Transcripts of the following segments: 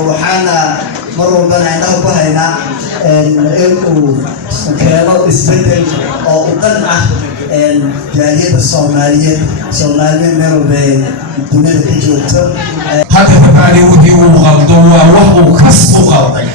وحنا مروا بنا إنه بهنا إنه كانوا إسبدل أو قنعة جالية الصومالية مروا بدون الجوتة هذا فعلي ودي وغلطوا وهو كسب غلطي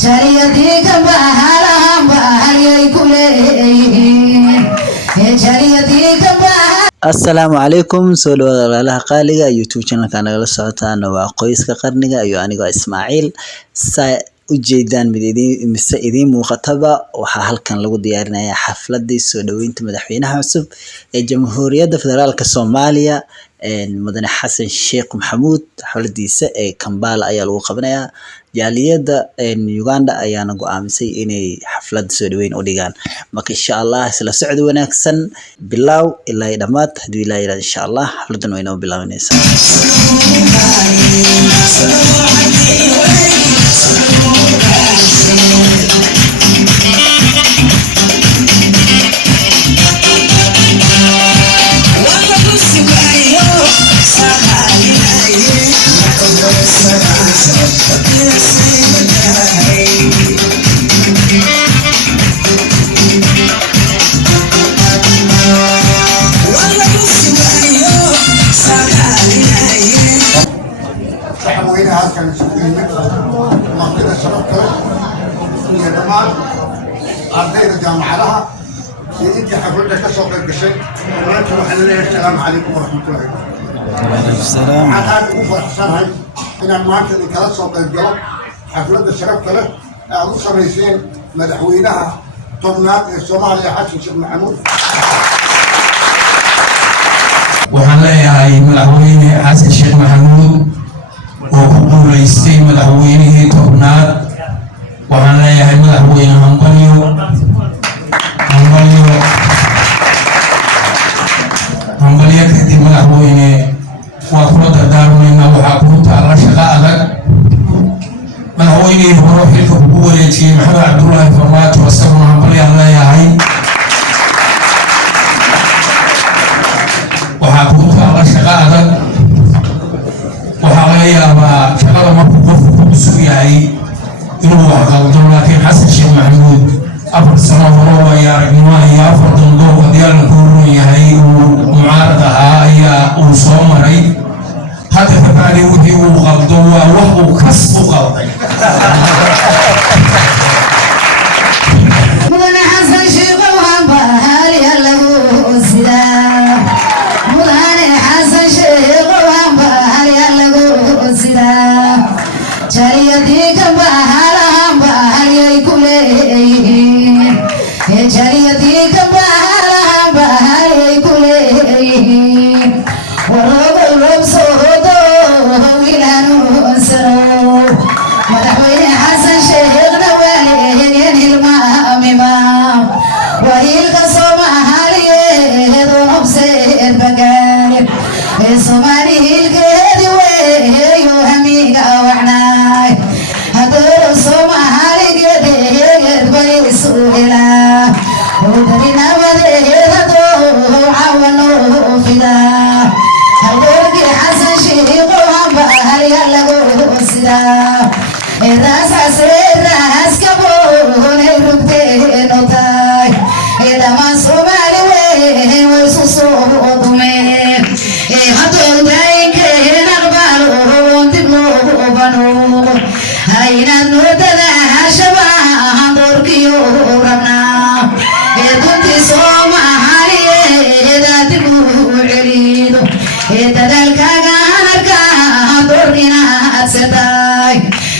جالية ديك بحالهم بحالي كلهم جالية ديك بحالهم. السلام عليكم سو dhawaada walaalaha qaaliga YouTube channelka nagala socotaan waa qoyska qarniga iyo aniga Ismaaciil saa u jeedaan mise idin muuqataba waxa halkan lagu diyaarinayaa xafladii soo dhaweynta madaxweynaha cusub ee Jamhuuriyadda Federaalka Soomaaliya mudane Xasan Sheekh Maxamuud xafladiisa ee Kampala ayaa lagu qabanayaa jaaliyada Uganda ayaana go'aamisay inay xaflad soo dhaweyn u dhigaan marka insha Allah isla socod wanaagsan bilow ilaa dhamaad hadii ilaahay yiraahdo insha Allah xafladan way noo bilaabanaysaa أرضية جامعة أنت حفلتك كسوق القشن وأنت وحنا السلام عليكم ورحمة الله وبركاته. السلام. حتى نقول حسنها إن المهندس اللي كلا سوق الجو حفلة الشرف كله أبو رئيسين مدحوينها طبنات الصومالي حسن شيخ محمود. وحنا يا مدحويني حسن شيخ محمود وكل رئيسين مدحوينه طبنات وحنا يا مدحوين همبليو كتير مدحوين وأفراد دارنا وحكومة على شغالك مدحوين بروح الكبوة يتي محمد عبد الله فرمات وسلم همبلي الله يا عين وحكومة على شغالك وحواليا ما شغال ما بقف بسوياي إنه وحقا لكن حسن شيخ محمود أفر سنة وروا يا رجماء يا فرد دور وديال كورو يا هي ومعارضة يا وصومري هذا فعلي ودي وغلطوا وهو كسب غلطي مدن حسن شيخ وهمبالي الله سلام مدن حسن شيخ وهمبالي الله سلام جالية ديك بحالهم بحالي كلهم جالية ديك بحالهم بحالي كلهم ورب صوته ويلانو سرو مدحوين حسن شيخ نوالي المام مام وهيلك صومالي ذو نفسي البقال صومالي الكيد ويوهميك وعناي هدول صومالي قد بيسوهلا ودرنا وذهدو عاونو فدا هدولك حسن شيخ وهمبالي لغو سدا إذا ساسر راس كبون الركتين وطاي إذا ما صومالي وين ويسوسو ضمين هدول دايك نغبالو تبلو بنو هاينا نودنا شبا هندور كيو ربنا يدوتي صومالي إذا تبلو عليدو إذا دالكاغا هنركا هندورنا أتسداي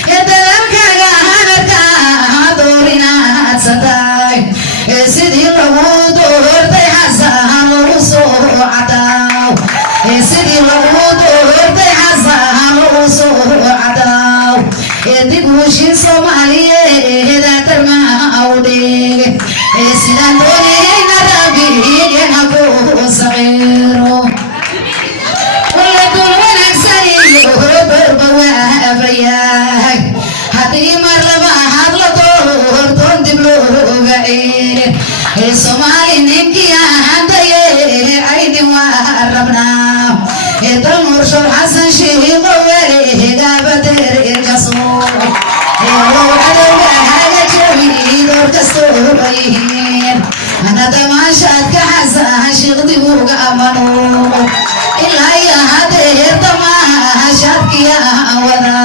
إذا دالكاغا هنركا هندورنا أتسداي سيدي الرمود ورطي حسان ورسو عداو سيدي الرمود ورطي حسان ورسو عداو يدب وشي صومالي إذا ترمى أوديك سيدان دوني نرابي ينبو صغيرو المرشد حسن شيخ ووليه قابدر القصور يلو عدو حاجة جميل وركستورين أنا تماشات كحسن شيخ دبوك أمنوك إلا يا هدير تماشات يا وذا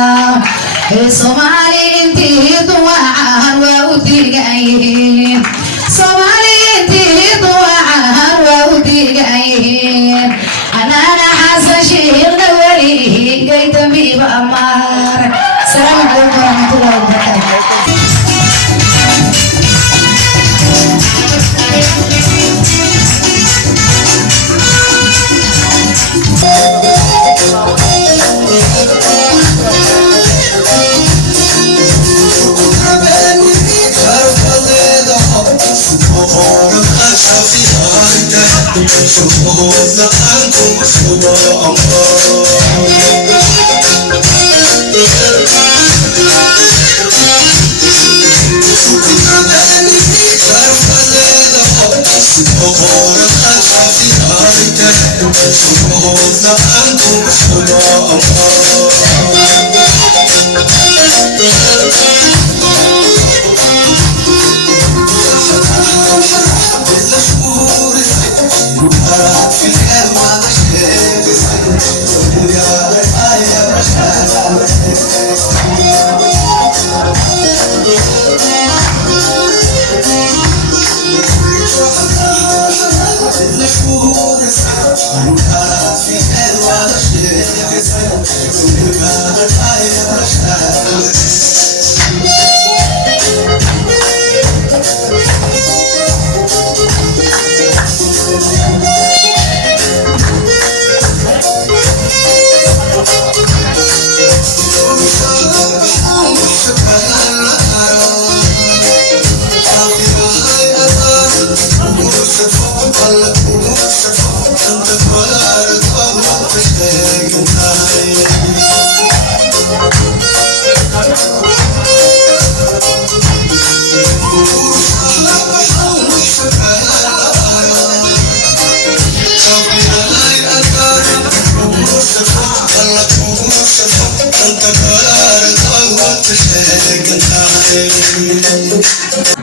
Somali inti duaan wa udigayin Somali inti duaan wa udigayin Anana Hasan Sheikh Wali gaita bi Amar Assalamualaikum warahmatullahi wabarakatuh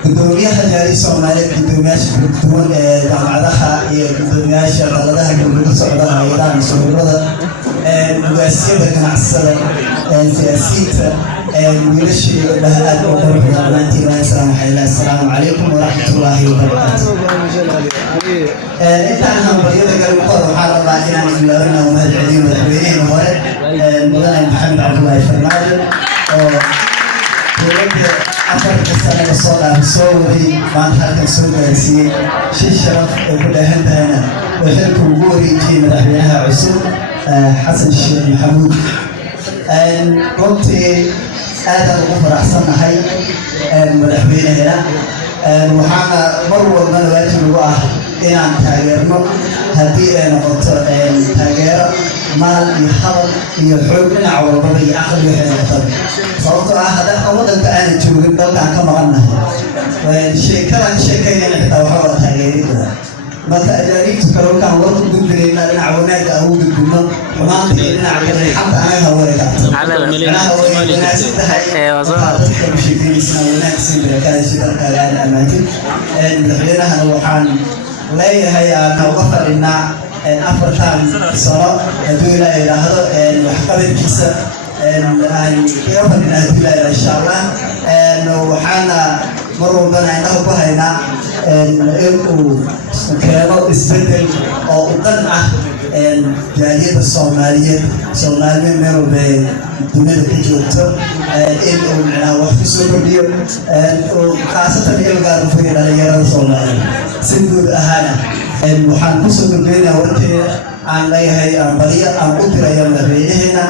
gudoomiyaha jaari Soomaaliyeed gudoomiyaasha kala duwan ee jaamacadaha iyo gudoomiyaasha daladaha dowladda socda hay'adaha mas'uuliyadda mugaasiyada ganacsada siyaasiyiinta wiilashii gabdhaha aad u quruxda dhammaantiin assalaamu calaykum waraxmatullaahi wabarakaatu intaan hambalyada galmudug waxaa rabaa inaan ilaawina mahad celiyo madaxweynihii hore mudane maxamed cabdullaahi farmaajo oo dowladda afarta sano soo waday maanta halkan soo gaarsiiyey shi sharaf ay ku dheehan tahayna oo xilka ugu wareejiyey madaxweynaha cusub xasan sheekh maxamuud runtii aadaan ugu faraxsannahay madaxweynaheena waxaana mar walbana waajib ugu ah inaan taageerno haddii ay noqoto taageero maal iyo hadal iyo xoog dhinac walbaba iyo aqli waxay noqotaba sababtoo ah haddaan waddanka aanan joogin dalkaan ka maqannahay sheekadan sheekaynayna xitaa waxaa waa taageeridooda marka ajaaniibtu kale wakaan warku gudbinayna dhinaca wanaagga aan u gudbino xumaanta iyo dhinaca kale xanta anaga haweerkaata macnaha way wanaagsan tahay dadka ku sheekaynaysana wanaagsan barakadaasi dalkaaga aan ammaantin madaxweynahana waxaan leeyahay aan uga fadhinaa afartan sano hadduu ilaa yidhaahdo waxqabadkiisa aan kaga fadhinaa hadduu ilaa yidhaahdo insha allah waxaana mar walbana indhaha ku haynaa inuu keeno isbedel oo u dhan ah jaaliyadda Soomaaliyeed meel walba dunida ka joogto inuu macnaha wax ku soo kordhiyo khaasatan ilgaar u fiya dhalinyarada Soomaaliyeed si guud ahaana waxaan ku soo gudbinayaa warkeeda aan leeyahay bariya aan u diraya madaxweynaheena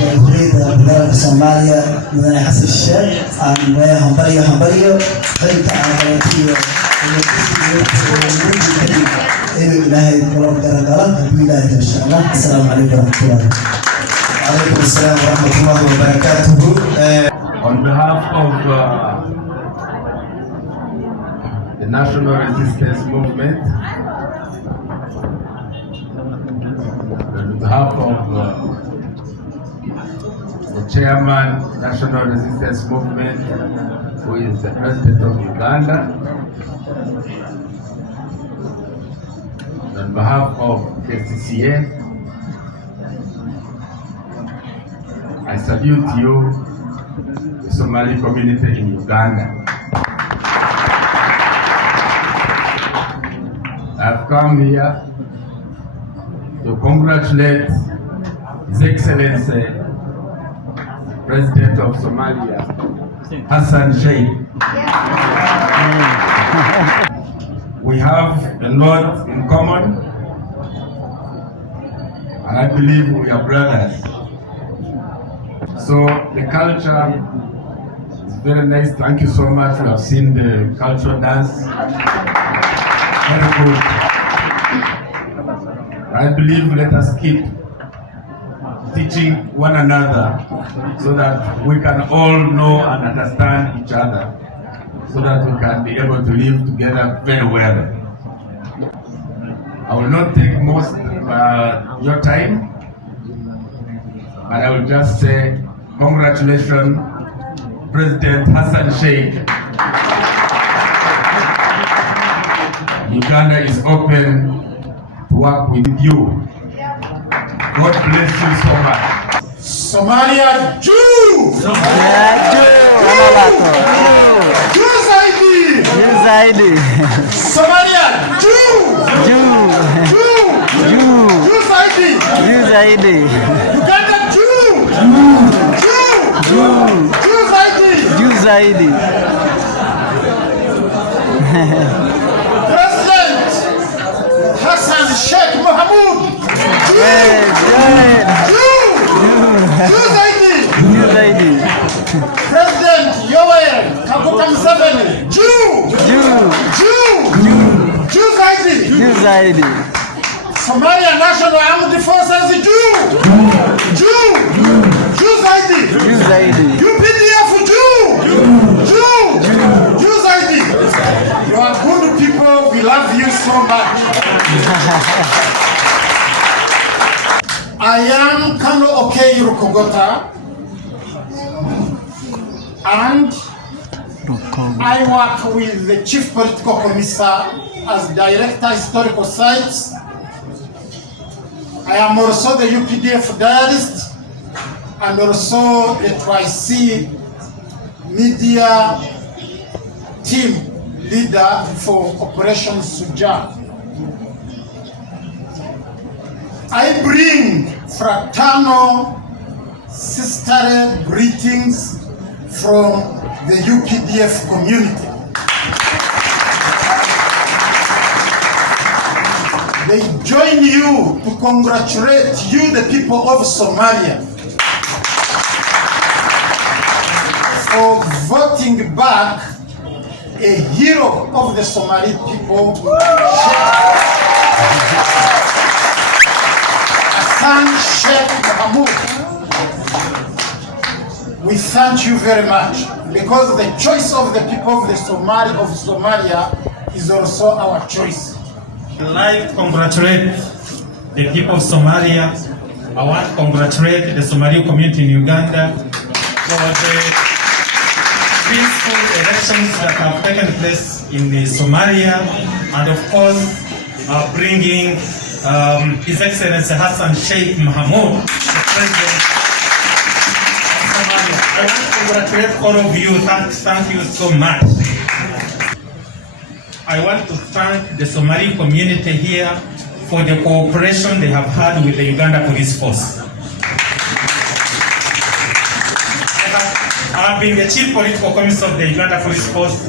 jamhuuriyadda federaalka Soomaaliya mudane xasan sheekh aan leeyahay hambaliyo xilka aqoontiyo inuu ilaahay kula garagalan hadduu ilaahay insha allah assalaamu calaykum warahmatullahi وعليكم السلام ورحمة الله وبركاته. On behalf of the National Resistance Movement, behalf of the Chairman, National Resistance Movement, who is the President of Uganda, on behalf of KCCA, I salute you, the Somali community in Uganda. I've come here to congratulate His Excellency, President of Somalia, Hassan Sheikh. We have a lot in common, and I believe we are brothers. So the culture is very nice. Thank you so much. We have seen the cultural dance. Very good. I believe let us keep teaching one another so that we can all know and understand each other, so that we can be able to live together very well. I will not take most your time, but I will just say congratulations, President Hassan Sheikh. Uganda is open to work with you. God bless you so much. Somalia Jew! Zaidi. Somalia Jew! Zaidi. Uganda Jew! Zaidi. President Hassan Sheikh Mohamud! Zaidi. President Yoweri Kaguta Museveni! Zaidi. Somalia National Armed Forces Zaidi. UPDF Zaidi. You are good people. We love you so much. I am Kano Okeyi Rukogota, and I work with the Chief Political Commissar as Director Historical Sites. I am also the UPDF diarist and also the TYC media team leader for Operation Suja. I bring fraternal sisterly greetings from the UPDF community. They join you to congratulate you, the people of Somalia, for voting back a hero of the Somali people, Hassan Sheikh Mohamud. We thank you very much, because the choice of the people of Somalia is also our choice. I'd like to congratulate the people of Somalia. I want to congratulate the Somali community in Uganda for the peaceful elections that have taken place in Somalia, and of course bringing His Excellency Hassan Sheikh Mohamud, the President of Somalia. I want to congratulate all of you. Thank you so much. I want to thank the Somali community here for the cooperation they have had with the Uganda Police Force. I have been the Chief Political Commissar of the Uganda Police Force.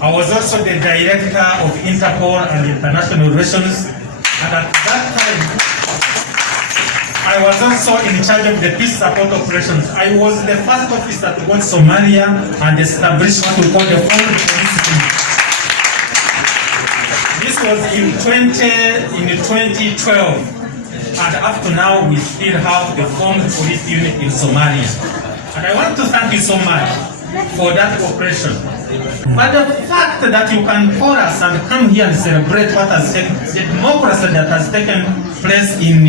I was also the Director of Interpol and International Relations, and at that time, I was also in charge of the peace support operations. I was the first officer to go to Somalia and establish what we call the Foreign Police Unit. This was in 2012, and up to now we still have the formed police unit in Somalia. And I want to thank you so much for that cooperation. But the fact that you can call us and come here and celebrate what has taken, the democracy that has taken place in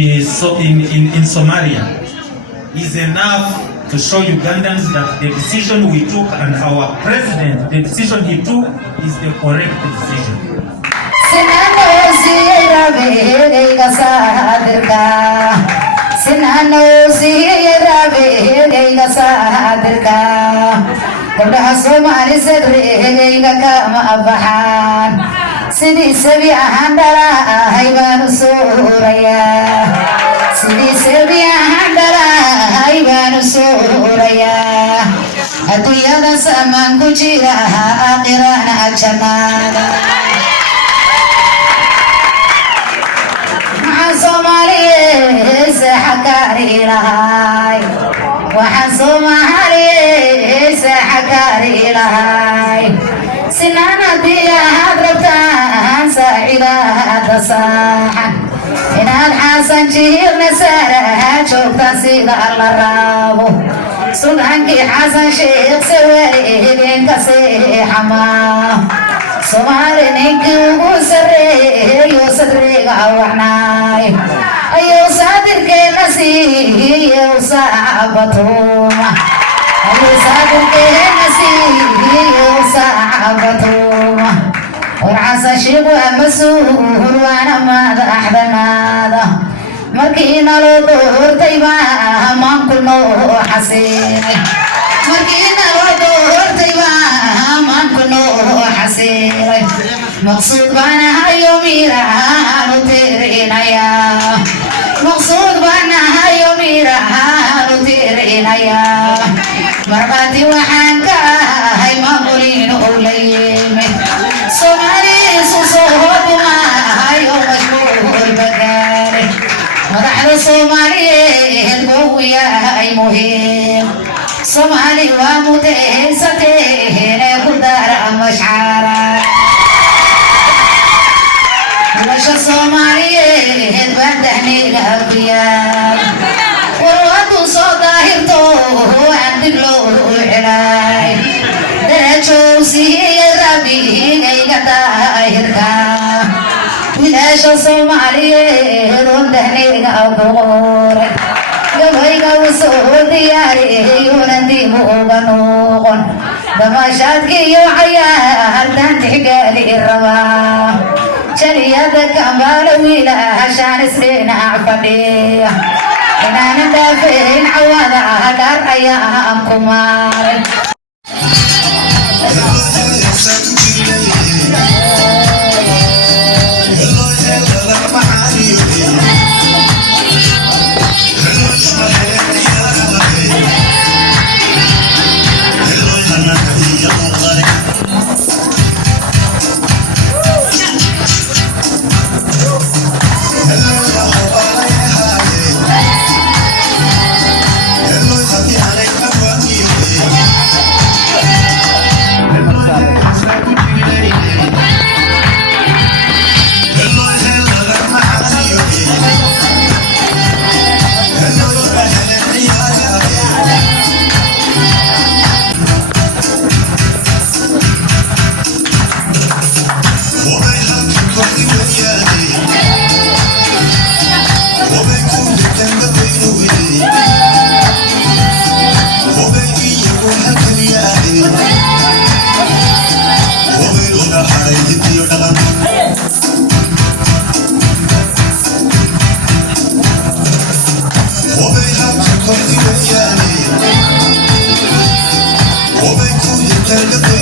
Somalia is enough to show Ugandans that the decision we took and our president, the decision he took is the correct decision. Sidi sebi ahandara haibanu suraya Sidi sebi ahandara haibanu suraya Aduyada saman kujira akhirana jannada Maha Somaliye sehakari lahai Waha Somaliye sehakari lahai Sinana diya hadrabtan sa'ida sahan Inaan Hasan jihir nasara joogta sida alla rabo Sulhankii Hasan Sheikh sawari idinka seexama Soomaali ninkii ugu sarreeyo sadriga wacnaay Ayuu saadirkeena siiyo saabatuma Ayuu saadirkeena siiyo saabatuma Warcasa Sheikh waa masuul waana madaxdanaada Markii naloo doortay baa maanku noo xasiinay Markii naloo doortay baa maanku noo xasiinay Maqsuud baan hayo miraanu tiirinayaa Maqsuud baan hayo miraanu tiirinayaa Marqaati waxaan ka ahay maamuliin oo la yimid Soomaali isu soo hodumaayo mashquul bagaare madaxda Soomaaliyeed buu yahay muhiim Soomaali waa mutaysateene ku dara mashcaara Nolosha Soomaaliyeed baa dahniga agbiyaa warwadu soo daahirto aan dib loo xidhay darajow siiye rabbigayga daahirka wiilasha Soomaaliyeed oo dahniga abuuray gabayga usoo diyaariyeyuna dib uga noqon damashaadkiiyo cayaartan tixgaali rabaa jaliyada Kampala wiilashaan isdhinac fadhiya inaan dhaafin cawada dhar ayaan ku maaray Tell the